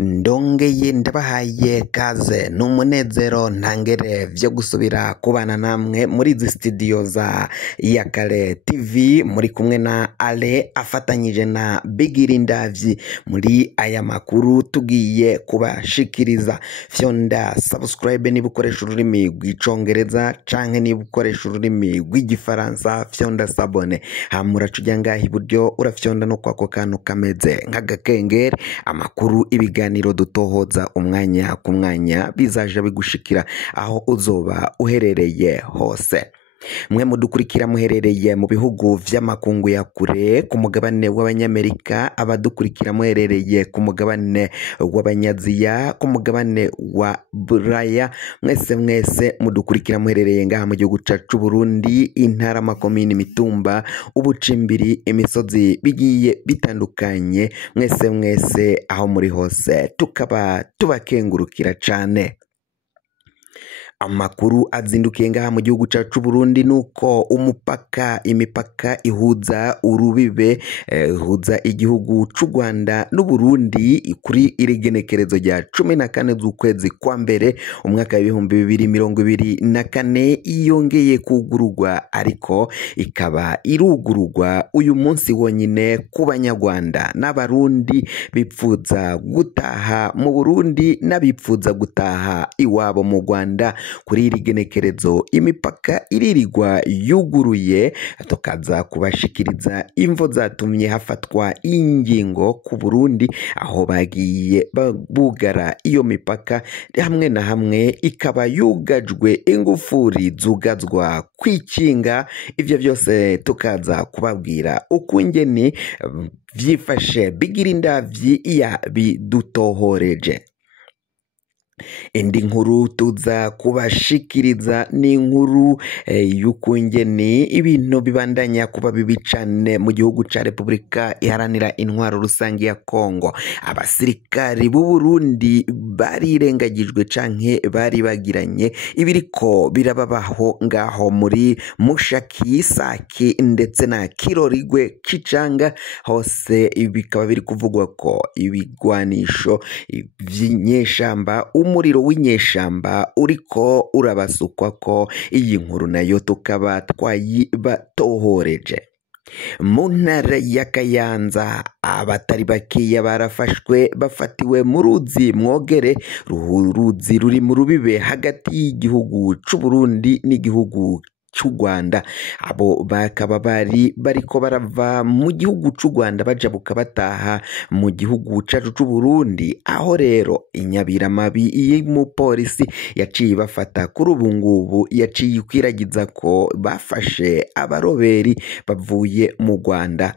Ndongeye ndabahaye kaze n'umunezero ntangere vyo gusubira kubana namwe muri izi studio za Iyakare TV muri kumwe na Ale afatanyije na Bigirindavyi muri aya makuru tugiye kubashikiriza. Fyonda subscribe niba ukoresha ururimi rw'icongereza canke niba ukoresha ururimi rw'igifaransa fyonda sabone, hamura cuja ngaha iburyo urafyonda no kwako kantu kameze nk'agakengeri, amakuru ibiganiro dutohoza umwanya ku mwanya bizaje bigushikira aho uzoba uherereye hose. Mwe mudukurikira muherereye mu bihugu vy'amakungu ya kure ku mugabane w'abanyamerika, abadukurikira muherereye ku mugabane w'abanyaziya, ku mugabane wa Buraya, mwese mudukurikira muherereye ngaha mu gihugu cacu Burundi, intara, amakomine, imitumba, ubucimbiri, imisozi bigiye bitandukanye, mwese aho muri hose tukaba tubakengurukira cane. Amakuru azindukiye ngaha mu gihugu cacu Burundi nuko imipaka ihuza urubibe ihuza igihugu c'u Rwanda n'u Burundi kuri iri genekerezo rya 14 z'ukwezi kwa mbere umwaka wa 2024 yongeye kugururwa, ariko ikaba irugururwa uyu munsi wonyine ku banyarwanda n'abarundi bipfuza gutaha mu Burundi n'abipfuza gutaha iwabo mu Rwanda. Kuri iri genekerezo imipaka iririrwa yuguruye, tukaza kubashikiriza imvo zatumye hafatwa ingingo ku Burundi aho bagiye bugara iyo mipaka hamwe na hamwe ikaba yugajwe ingufuri zugazwa kwikinga. Ivyo byose tukaza kubabwira ukungene vyifashe Bigirindavyi yabidutohoreje. Indi nkuru tuza kubashikiriza ni inkuru y'ukungene ibintu bibandanya kuba bibi cane mu gihugu ca Repubulika Iharanira Intwaro Rusangi ya Kongo. Abasirikari b'u Burundi barirengagijwe canke bari bagiranye ibiriko birababaho ngaho muri Mushaki, Sake ndetse na Kirorigwe, Kicanga, hose bikaba biri kuvugwa ko ibigwanisho vy'inyeshamba, umuriro w'inyeshamba uriko urabasukwa ko. Iyi nkuru nayo tukaba twayibatohoreje. Mu ntara ya Kayanza abatari bakeya barafashwe bafatiwe mu ruzi Mwogere, ruzi ruri mu rubibe hagati y'igihugu c'u Burundi n'igihugu c'u Rwanda. Abo bakaba bariko barava mu gihugu c'u Rwanda bajabuka bataha mu gihugu cacu c'u Burundi, aho rero inyabiramabi y'umupolisi yaciye bafata kuri ubu ngubu yaciye ikwiragiza ko bafashe abaroberi bavuye mu Rwanda.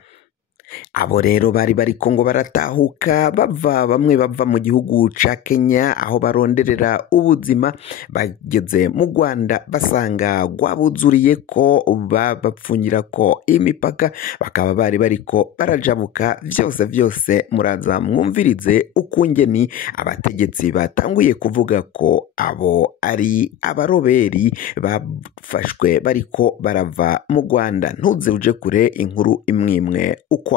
Abo rero bariko ngo baratahuka bamwe bava mu gihugu ca Kenya aho baronderera ubuzima, bageze mu Rwanda basanga rwabuzuriye ko babapfunyira ko imipaka, bakaba bariko barajabuka. Vyose muraza mwumvirize ukungeni abategetsi batanguye kuvuga ko abo ari abaroberi bafashwe bariko barava mu Rwanda. Ntuze uje kure, inkuru imwe ukwayo.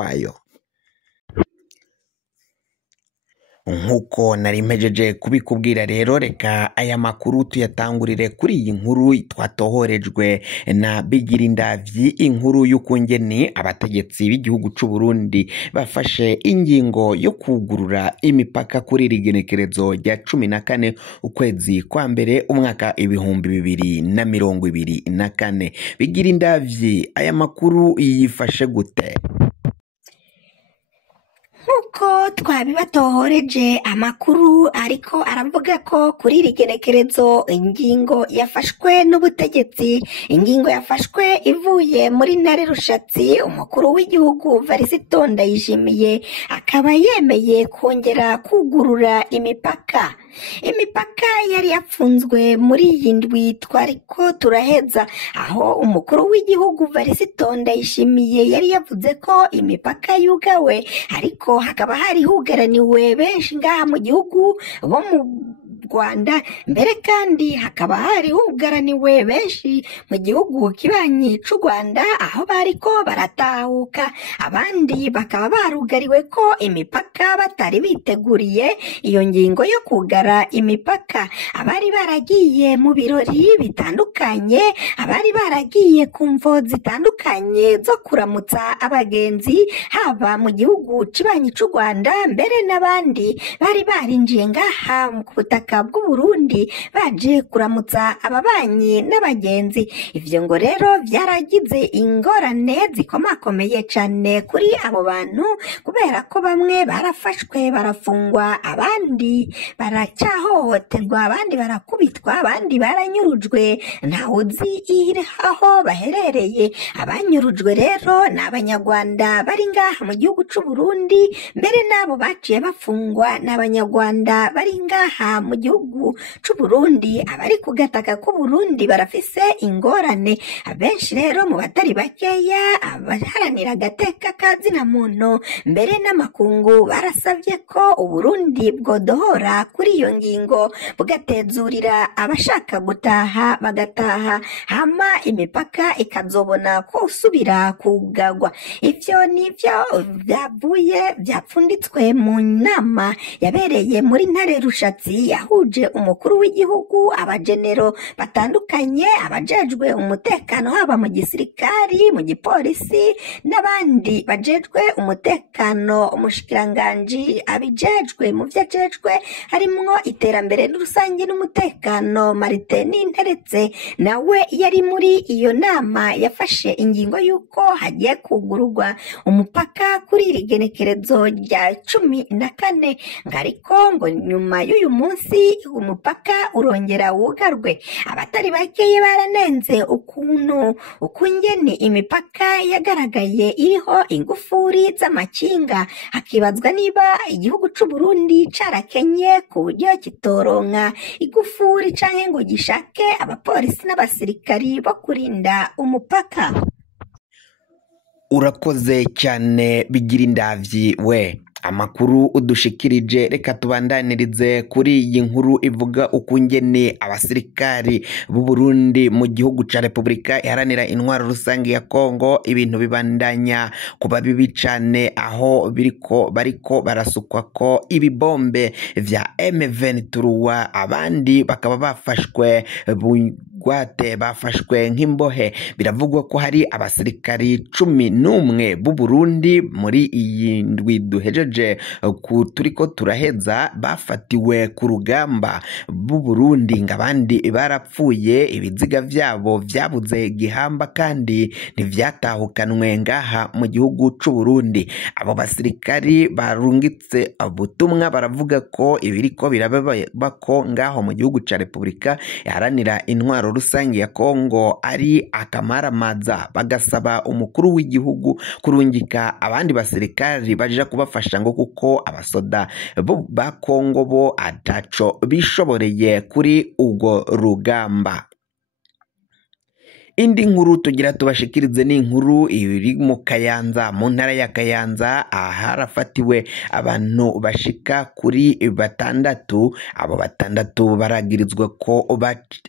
Nkuko nari mpejeje kubikubwira rero, reka aya makuru tuyatangurire kuri iyi nkuru twatohorejwe na Bigirindavyi, inkuru y'ukungene abategetsi b'igihugu c'u Burundi bafashe ingingo yo kugurura imipaka kuri iri genekerezo rya 14 ukwezi kwa mbere umwaka 2024. Bigirindavyi, aya makuru yifashe gute? Nkuko twabibatohoreje, amakuru ariko aravuga ko kuri iri genekerezo ingingo yafashwe n'ubutegetsi, ingingo yafashwe ivuye muri ntare rushatsi. Umukuru w'igihugu Varisito Ndayishimiye akaba yemeye kongera kugurura imipaka yari yapfunzwe muri iyi ndwi twariko turaheza, aho umukuru w'igihugu Varisito Ndayishimiye yari yavuze ko imipaka yugawe, ariko hakaba hari hugaraniwe benshi ngaha mu gihugu bo mu Rwanda, mbere kandi hakaba hari bugaraniwe benshi mu gihugu kibanyi c'u Rwanda aho bariko baratahuka, abandi bakaba barugariwe ko imipaka batari biteguriye iyo ngingo yo kugara imipaka. Abari baragiye mu birori bitandukanye, abari baragiye ku mvo zitandukanye zo kuramutsa abagenzi haba mu gihugu kibanyi c'u Rwanda, mbere n'abandi bari barinjiye ngaha ku butaka bw'u Burundi baje kuramutsa ababanyi n'abagenzi. Ivyo ngo rero vyaragize ingorane zikomakomeye cane kuri abo bantu, kubera ko bamwe barafashwe barafungwa, abandi baracyahohoterwa, abandi barakubitwa, abandi baranyurujwe ntawuzi aho baherereye. Abanyurujwe rero ni Abanyarwanda bari ngaha mu gihugu c'u Burundi, mbere n'abo baciye bafungwa ni Abanyarwanda bari ngaha mu gihugu c'u Burundi. Abari ku gataka k'u Burundi barafise ingorane. Abenshi rero mu batari bakeya abaharanira agateka ka zina muntu mbere n'amakungu barasavye ko Uburundi bwodohora kuri iyo ngingo, bugatezurira abashaka gutaha bagataha, hama imipaka ikazobona ko usubira kugagwa. Ivyo nivyo vyapfunditswe mu nama yabereye muri Ntare Rushatsi yahuje umukuru w'igihugu, abajenero batandukanye, abajejwe umutekano haba mu gisirikari, mu gipolisi n'abandi bajejwe umutekano. Umushikiranganji abijejwe mu vyo ajejwe harimwo iterambere rusange n'umutekano, Martin Ninteretse, nawe yari muri iyo nama yafashe ingingo y'uko hagiye kugururwa umupaka kuri iri genekerezo rya 14, ariko ngo nyuma y'uyu munsi umupaka urongera wugarwe. Abatari bakeye baranenze ukungene imipaka yagaragaye iriho ingufuri z'amakinga, hakibazwa niba igihugu c'u Burundi carakenye ku buryo kitoronka igufuri canke ngo gishake abapolisi n'abasirikari bo kurinda umupaka. Urakoze cyane Bigirindavyi we. Amakuru udushikirije, reka tubandanirize kuri iyi nkuru ivuga ukungene abasirikari b'u Burundi mu gihugu ca Repubulika Iharanira Intwaro Rusange ya Kongo ibintu bibandanya kuba bibi cane, aho bariko barasukwa ko ibibombe vya M23, abandi bakaba bafashwe bugwate, bafashwe nk'imbohe. Biravugwa ko hari abasirikari 11 b'u Burundi muri iyi ndwi duhejeje turiko turaheza bafatiwe ku rugamba b'u Burundi, ngabandi barapfuye, ibiziga vyabo vyabuze gihamba kandi ntivyatahukanwe ngaha mu gihugu c'u Burundi. Abo basirikari barungitse ubutumwa baravuga ko ibiriko birabako ngaho mu gihugu ca Repubulika Iharanira Intwaro Rusange ya Kongo ari akamaramaza, bagasaba umukuru w'igihugu kurungika abandi basirikari baja kubafasha ngo kuko abasoda ba Kongo bo ataco bishoboreye kuri ubwo rugamba. Indi nkuru tugira tubashikirize ni inkuru iri mu Kayanza, mu ntara ya Kayanza, aharafatiwe abantu bashika kuri 6. Abo 6 baragirizwa ko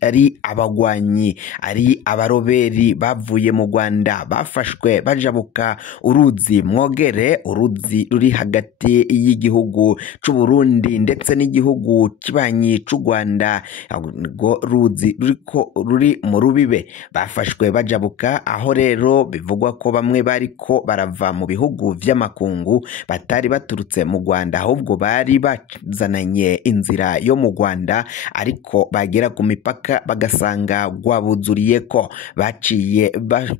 ari abagwanyi, ari abaroberi bavuye mu Rwanda, bafashwe bajabuka uruzi Mwogere, uruzi ruri hagati y'igihugu c'u Burundi ndetse n'igihugu kibanyi c'u Rwanda. Urwo ruzi ruri mu rubibe, bafashwe bajabuka, aho rero bivugwa ko bamwe bariko barava mu bihugu vy'amakungu, batari baturutse mu Rwanda, ahubwo bari bazananye inzira yo mu Rwanda, ariko bagera ku mipaka bagasanga gwabuzuriye ko. Baciye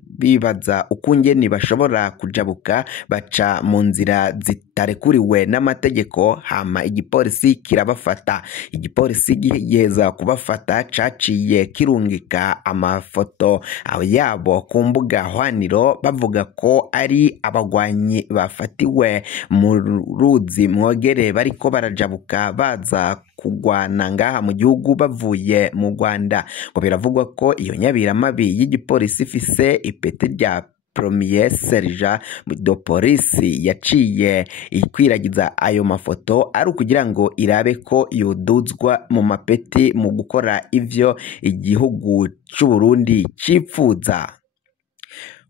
bibaza ukungene bashobora kujabuka, baca mu nzira zitarekuriwe n'amategeko, hama igipolisi kirabafata. Igipolisi giheza kubafata caciye kirungika amafoto yabo ku mbuga hwaniro bavuga ko ari abagwanyi bafatiwe mu ruzi Mwogere bariko barajabuka baza kugwana ngaha mu gihugu bavuye mu Rwanda. Ngo biravugwa ko iyo nyabiramabi y'igipolisi ifise ipeti rya premier sergent de police yaciye ikwiragiza ayo mafoto ari ukugira ngo irabe ko yoduzwa mu mapeti mu gukora ivyo igihugu c'u Burundi cipfuza.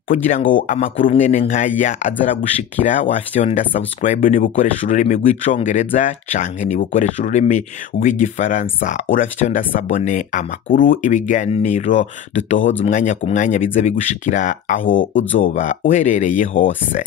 Kugira ngo amakuru mwene nkaya azaragushikira wafyonda subscribe niba ukoresha ururimi rw'icongereza canke niba ukoresha ururimi rw'igifaransa urafyonda sabone, amakuru ibiganiro dutohoza umwanya ku mwanya bize bigushikira aho uzoba uherereye hose.